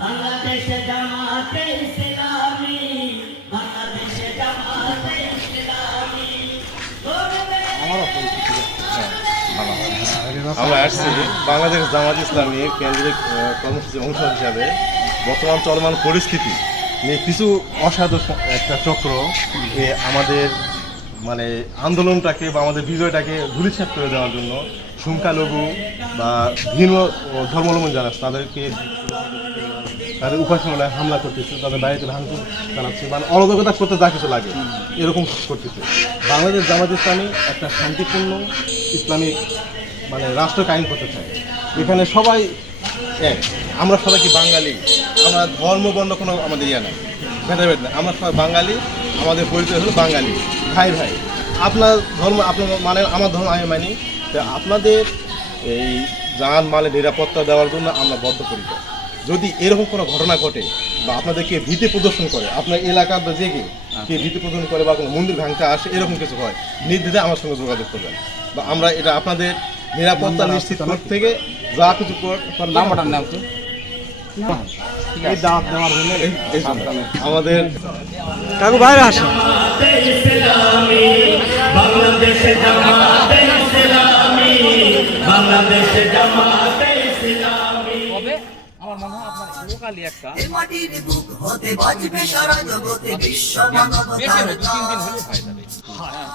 বাংলাদেশে জামাতে ইসলামী, বাংলাদেশে জামাতে ইসলামী আমরা আসছি বাংলাদেশ জামাত ইসলামী কেন্দ্রিক কর্মসূচির অংশ হিসাবে বর্তমান চলমান পরিস্থিতি নিয়ে কিছু অসাধু একটা চক্র আমাদের মানে আন্দোলনটাকে বা আমাদের বিজয়টাকে ধূলিসাৎ করে দেওয়ার জন্য সংখ্যালঘু বা ভিন্ন ধর্মাবলম্বী যারা তাদেরকে তাদের উপাসনায় হামলা করতেছে, তাদের বাড়িতে ভাঙচুর চালাচ্ছে, মানে অরাজকতা করতে যা কিছু লাগে এরকম করতেছে। বাংলাদেশ জামাত ইসলামী একটা শান্তিপূর্ণ ইসলামিক মানে রাষ্ট্র কায়েম করতে চায়। এখানে সবাই এক, আমরা সবাই কি বাঙালি, আমরা ধর্ম বর্ণ কোনো আমাদের ইয়ে নাই, ভেদাভেদ না, আমরা সবাই বাঙালি, আমাদের পরিচয় হলো বাঙালি, ভাই ভাই। আপনার ধর্ম আপনার মানে আমার ধর্ম আমি মানি, আপনাদের এই জান মালের নিরাপত্তা দেওয়ার জন্য আমরা বদ্ধপরিকর। যদি এরকম কোনো ঘটনা ঘটে বা আপনাদেরকে ভীতি প্রদর্শন করে, আপনার এলাকার জেগে কে ভীতি প্রদর্শন করে বা কোনো মন্দির ভাঙতে আসে, এরকম কিছু হয়, নির্দ্বিধায় আমার সঙ্গে যোগাযোগ করবেন বা আমরা এটা আপনাদের নিরাপত্তা নিশ্চিত করতে থেকে যা কিছু নাম্বারটা নাম তো এই দাঁত নেওয়ার জন্য আমাদের কাকু বাইরে আসে। বাংলাদেশে জামাতে ইসলামী, বাংলাদেশে জামাতে ইসলামী। তবে আমার মনে হয় আপনার লোকালি একটা মাটির বুক হতে বাজবে সারা জগতে বিশ্ব মানবতার দু তিন দিন হলে হয়ে যাবে।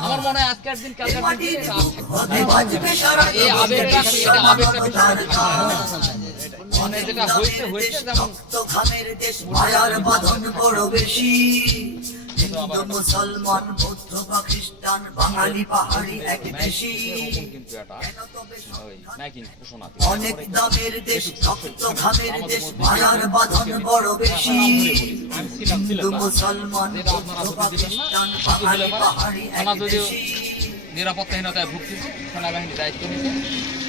আমার মনে হয় আজকের দিন কালকের দিন হতে বাজবে সারা এই আবেগটা এটা আবেগটা বেশি জগতে মানে যেটা হয়েছে যেমন ঘামের দেশ মায়ার বাঁধন বড় বেশি। হিন্দু মুসলমান বৌদ্ধ বা খ্রিস্টান বাঙালি পাহাড়ি এক দেশি। কিন্তু এটা ওই ম্যাকিং ঘোষণা অনেক দামের দেশ রক্ত ঘামের দেশ মায়ার বাঁধন বড় বেশি। হিন্দু মুসলমান বৌদ্ধ বা খ্রিস্টান বাঙালি পাহাড়ি এক দেশি। নিরাপত্তাহীনতায় ভুগতেছে, সেনাবাহিনী দায়িত্ব নিতে।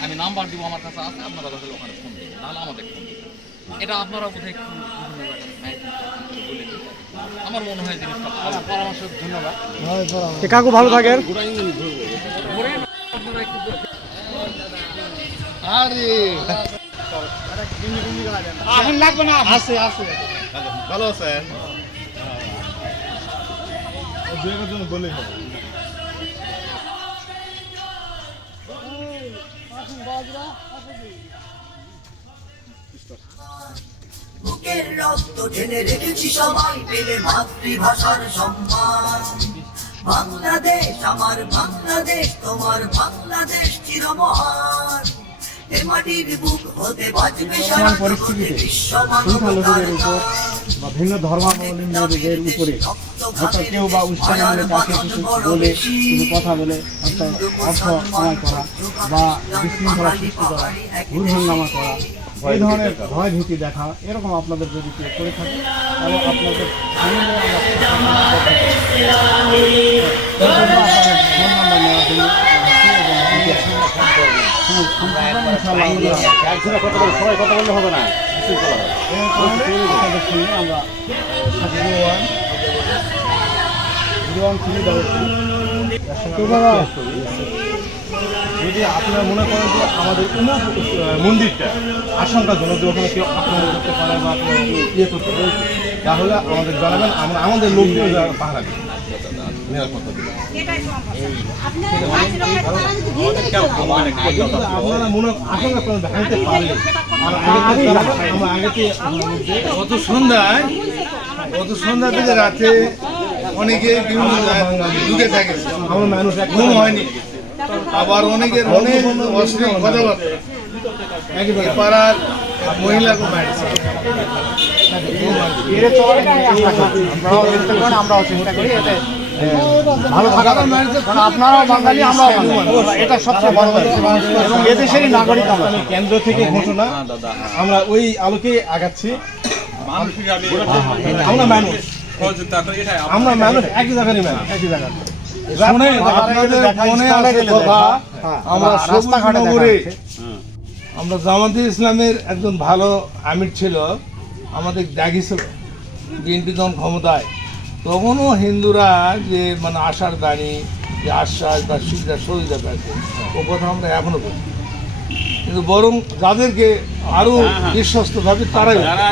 আমি নাম্বার দিব, আমার কাছে আছে, আপনারা তাহলে ওখানে ফোন দেবেন, নাহলে আমাদের ফোন দেবেন। এটা আপনারা কোথায় একটু বলে দিন। আমার মনে হয় জিনিসটা ভালো পরামর্শ। ধন্যবাদ কাকু, ভালো থাকেন। এখন লাগবে না, আছে আছে ভালো আছেন, দু একের জন্য বললেই হবে। বুকের রক্ত ঢেলে রেখেছি সবাই পেলে মাতৃভাষার সম্মান। বাংলাদেশ আমার বাংলাদেশ, তোমার বাংলাদেশ চিরমহান। এ মাটির বুক হতে বাজবে সারা জগতে বিশ্ব মানবতার গান। বা ভিন্ন ধর্মাবলম্বীদের উপরে হয়তো কেউ বা উস্কানি বলে তাকে কিছু বলে কিছু কথা বলে অর্থ কামাই করা বা বিশৃঙ্খলা সৃষ্টি করা, ভুল হাঙ্গামা করা, এই ধরনের ভয় ভীতি দেখা, এরকম আপনাদের যদি কেউ করে থাকে তাহলে আপনাদের ফোন নাম্বার নেওয়ার জন্য সবাই কথা বললে হবে না, আপনাদের সঙ্গে আমরা যদি আপনারা মনে করেন যে আমাদের মন্দিরটা আশঙ্কাজনক, যে ওখানে কেউ আক্রমণ করতে পারে বা ইয়ে করতে পারে, তাহলে আমাদের জানাবেন, আমরা আমাদের লোকজন পাহারা দিই নিরাপত্তা দিই। আপনারা মনে আশঙ্কা করেন ভাঙতে পারে, আমরা আগে গত সন্ধ্যা থেকে রাতে অনেকে বিভিন্ন ঢুকে থাকে, আমরা মানুষ ঘুম হয়নি, আবার অনেকের অনেক অশ্লীল কথাবার্তা পাড়ার মহিলাকে মারছে। আমরাও চেষ্টা করি এতে ভালো থাকা, আপনারাও বাঙালি, আমরাও এটা সবচেয়ে বড় এবং এদেশেরই নাগরিক। আমরা কেন্দ্র থেকে ঘোষণা, আমরা ওই আলোকে আগাচ্ছি। আমরা মানুষ, আমরা মানুষ একই জায়গায় মানুষ, একই জায়গায়। আমরা জামাতে ইসলামের একজন ভালো আমির ছিল, আমাদের ত্যাগী ছিল। বিএনপি যখন ক্ষমতায়, তখনও হিন্দুরা যে মানে আশার দাঁড়ি, যে আশ্বাস বা সুবিধা পাচ্ছে, ও কথা আমরা এখনো বলি। কিন্তু বরং যাদেরকে আরো বিশ্বস্ত ভাবে তারাই যারা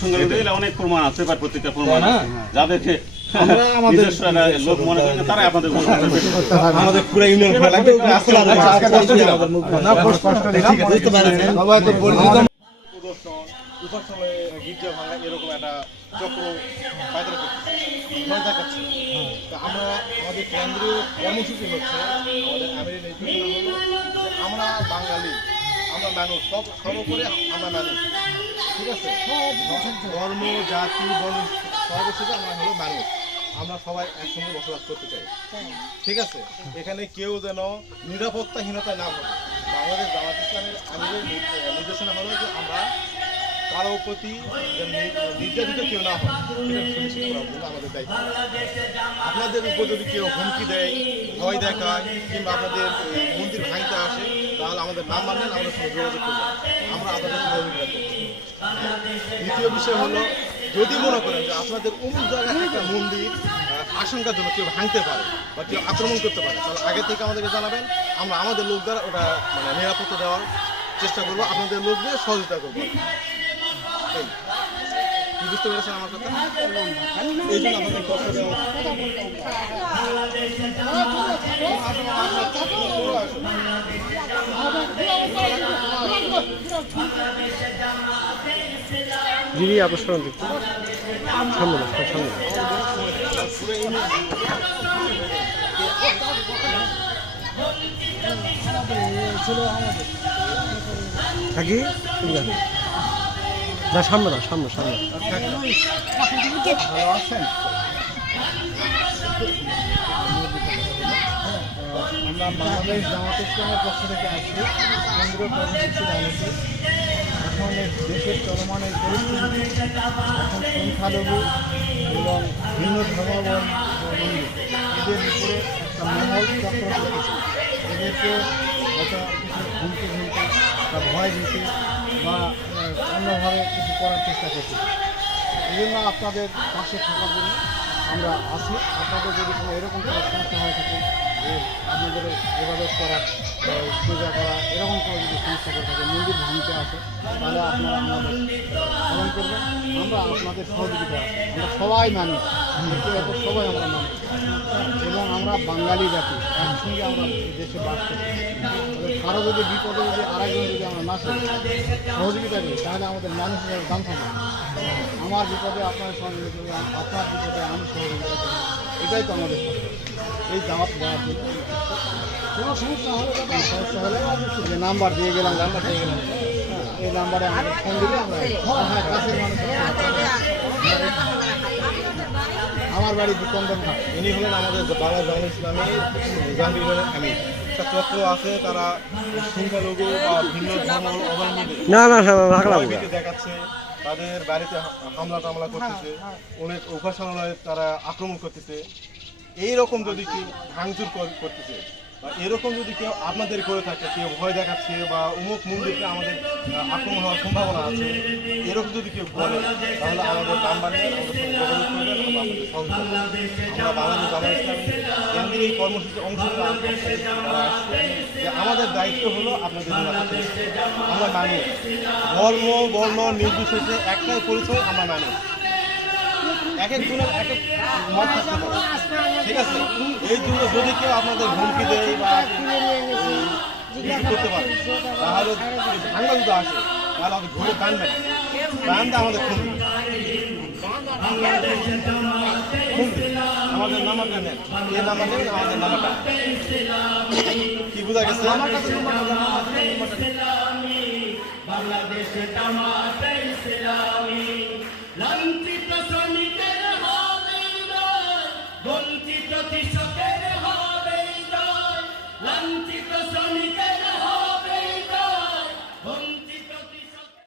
সংখ্যালঘু এগুলো অনেক প্রমাণ আছে, পেপার পত্রিকার প্রমাণ তাই না? আছে, যাদেরকে আমরা আমাদের নিজস্ব একটা লোক মনে করেন না, তারাই আপনাদের মনে করেন। আমাদের পুরো ইউনিয়ন খোলা লাগবে আজকে না কষ্ট ঠিক আছে বুঝতে পারছেন সবাই তো পরিচিত প্রদর্শন উপাসনায় গির্জা ভাঙা এরকম একটা চক্র পায়তারা করতেছে, ভয় দেখাচ্ছে। তো আমরা আমাদের কেন্দ্রীয় কর্মসূচি হচ্ছে আমাদের আমিরের নির্দেশনা হলো যে আমরা বাঙালি, আমরা মানুষ, সর্বোপরি আমরা মানুষ, ঠিক আছে? ধর্ম জাতি বর্ণ সর্বশেষে আমরা হলো মানুষ, আমরা সবাই একসঙ্গে বসবাস করতে চাই, ঠিক আছে? এখানে কেউ যেন নিরাপত্তাহীনতায় না হবে। বাংলাদেশ জামাত ইসলামের আমিরের নির্দেশনা হলো যে আমরা কারো প্রতি যেন নির্যাতিত কেউ না হয় সেটা সুনিশ্চিত করা হলো আমাদের দায়িত্ব। আপনাদের উপর যদি কেউ হুমকি দেয়, ভয় দেখায় কিংবা আপনাদের মন্দির ভাঙতে আসে, তাহলে আমাদের নাম মানবেন, আমাদের সঙ্গে যোগাযোগ করবেন, আমরা আপনাদের সহযোগিতা করছি। দ্বিতীয় বিষয় হলো, যদি মনে করেন যে আপনাদের অমুক জায়গায় একটা মন্দির আশঙ্কার জন্য কেউ ভাঙতে পারে বা কেউ আক্রমণ করতে পারে, তাহলে আগে থেকে আমাদেরকে জানাবেন, আমরা আমাদের লোক দ্বারা ওটা মানে নিরাপত্তা দেওয়ার চেষ্টা করবো, আপনাদের লোক দিয়ে সহযোগিতা করবো। এই কি বুঝতে পেরেছেন আমার কথা? এই জন্য আপনাদের কষ্ট দেওয়া দিদি আপনার স্মরণ দেখতে সামনে দাও, সামনে দাও। থাকি ঠিক আছে, যা সামনে দাও, সামনে সামনে। ভালো আছেন? আমরা বাংলাদেশ জামাত ইসলামের পক্ষ থেকে আসছি কেন্দ্রীয় কর্মসূচির আলোকে। এখন দেশের চলমান এই পরিস্থিতি, এখন সংখ্যালঘু এবং ভিন্ন ধর্মাবলম্বী এদের উপরে একটা মহল চক্র করতেছে। এদেরকে হয়তো কিছু হুমকি বা ভয় দিতে বা অন্যভাবে কিছু করার চেষ্টা করতেছে। এই জন্য আপনাদের পাশে থাকার জন্য আমরা আছি। আপনাদের যদি কোনো এরকম কোনো সমস্যা হয়ে থাকে, আপনাদের যোগাযোগ করা, পূজা করা, এরকম কোনো যদি সমস্যা করে থাকে, মন্দির ভাঙতে আসে, তাহলে আপনারা আমাদের স্মরণ করবেন, আমরা আপনাদের সহযোগিতা আছি। আমরা সবাই মানুষ, সবাই আমরা মানুষ এবং আমরা বাঙালি জাতি, একসঙ্গে আমরা দেশে বাস করি। কারো যদি বিপদে যদি আরেকজন যদি আমরা না করি, সহযোগিতা করি, তাহলে আমাদের মানুষ হিসাবে দাম থাকবে। আমার বিপদে আপনার সহযোগিতা করবেন, আপনার বিপদে আমি সহযোগিতা করব, এটাই তো আমাদের এই দাওয়াত দেওয়ার জন্য। কোনো সমস্যা হলে যে নাম্বার দিয়ে গেলাম, এই নাম্বারে আমাদের ফোন দিলে আমরা কাছের মানুষ। আমার বাড়ি বিকন্দন ঘাট। ইনি হলেন আমাদের বাংলাদেশ জামাত ইসলামের জাহাঙ্গীর আমির। একটা চক্র আছে, তারা সংখ্যালঘু বা ভিন্ন ধর্ম অবলম্বীদের দেখাচ্ছে, তাদের বাড়িতে হামলা টামলা করতেছে, অনেক উপাসনালয়ে তারা আক্রমণ করতেছে। এইরকম যদি কেউ ভাঙচুর করতেছে বা এরকম যদি কেউ আপনাদের করে থাকে, কেউ ভয় দেখাচ্ছে বা অমুক মন্দিরকে আমাদের আক্রমণ হওয়ার সম্ভাবনা আছে, এরকম যদি কেউ বলে, তাহলে আমাদের নাম্বার নিয়ে আমাদের সঙ্গে যোগাযোগ করবেন, আমরা আপনাদের সহযোগিতা করব। আমরা বাংলাদেশ জামাত ইসলামী কেন্দ্রের এই কর্মসূচির অংশ যে আমাদের দায়িত্ব হলো আপনাদের নিরাপত্তা। আমরা মানুষ, ধর্ম বর্ণ নির্বিশেষে একটাই পরিচয়, আমরা মানুষ। এক একজনের এক এক মত থাকতে পারে, ঠিক আছে? এই জন্য যদি কেউ আপনাদের হুমকি দেয় বা কিছু করতে পারে, তাহলে ভাঙা যদি আসে, তাহলে আমাদের ঘুরে টানবে না, টানতে আমাদের খুঁজবে, আমাদের নাম্বারটা নেন, এই নাম্বার নেবেন, আমাদের নাম্বারটা কি বোঝা গেছে? লাঞ্ছিত শ্রমিকের হালের বঞ্চিত কৃষক